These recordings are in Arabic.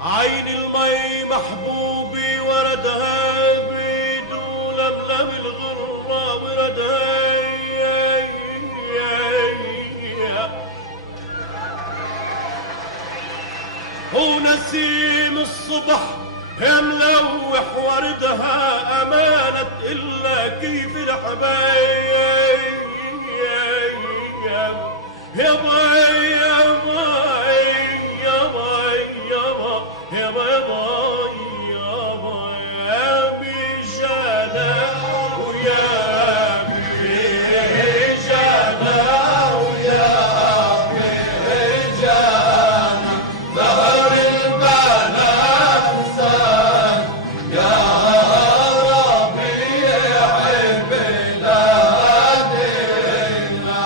عين المي محبوبي وردها بيدو لملم الغرة وردها ونسيم الصبح ملوح وردها أمانة إلا كيف الحبايب يا باي يا باي يا باي يا باي يا باي يا باي يا بجانا ويا بجانا ويا بجانا ظهر البنات صار يا ربي يحب بلادنا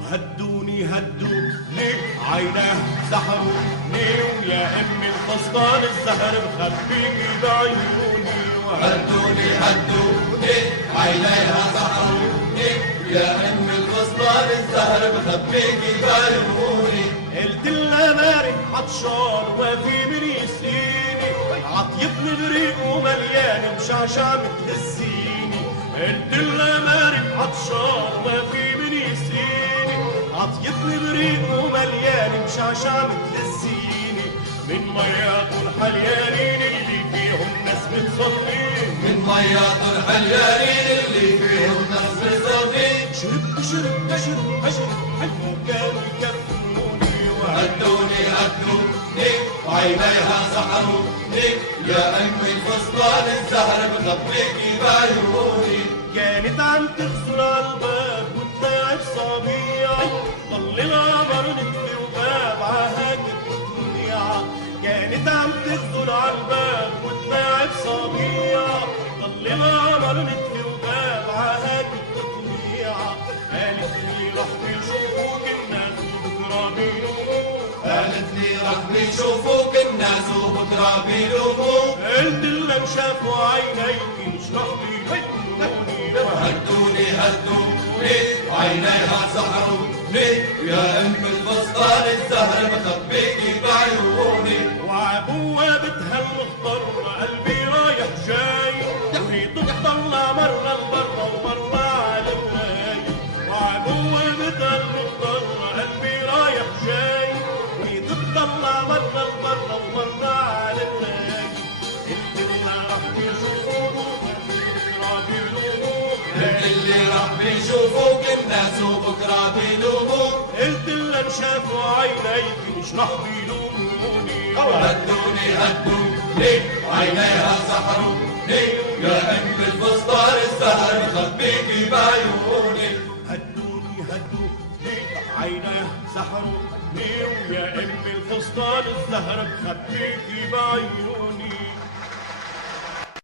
وهدوني هدوني عيناه سحروني ويا امي الفستان الزهر مخبيكي بعيوني هدوني هدوني عينيها سحروني يا ام الفستان الزهر مخبيكي بعيوني قلت لها ماري عطشان وفي من يسقيني عطيبني بريق ومليان مشعشع بتهزيني قلت لها ماري عطشان وفي من يسقيني عطيبني بريق ومليان مشعشع بتهزيني من ميات الحليانين اللي فيهم ناس بتصلين من مياط الحليانين اللي فيهم ناس بتصلين شربت شربت شربت شربت حلوة كانوا يكفوني هدوني هدوني وعينيها سحروني يا ام الفستان الزهر مخبيكي بعيوني كانت عم تغسل عالباب وتلاعب صبية ضل القمر نطفي وباب عهاجت الضيعة كانت عم تغسل عالباب وتلاعب صبية ضل القمر نطفي وباب عهاجت الضيعة قالت لي رح بيشوفوك الناس وبكرة بيلوموك قالت لي رح بيشوفوك الناس وبكره بيلوموك قلت لها شافوا عينيكي مش رح بيلوموني هدوني هدوني وعينيها سحروني يا ام الفستان الزهر مخبيكي بعيوني وعبوابتها المخضرة قلبي رايح جاي وهي تطلع مرة لبرا ومرة على الجاي وعبوابتها المخضرة قلبي رايح جاي وهي تطلع مرة لبرا ومرة على الجاي قلت لها رح بيشوفوك بكرة بيلوموك قلت اللي رح بيشوفوك الناس وبكره بيلوموك قلت لها شافوا عينيكي مش رح بيلوموني هدوني هدوني وعينيها سحروني يا ام الفستان الزهر مخبيكي بعيوني هدوني هدوني عيناه سحروني ويا ام الفستان الزهر مخبيكي بعيوني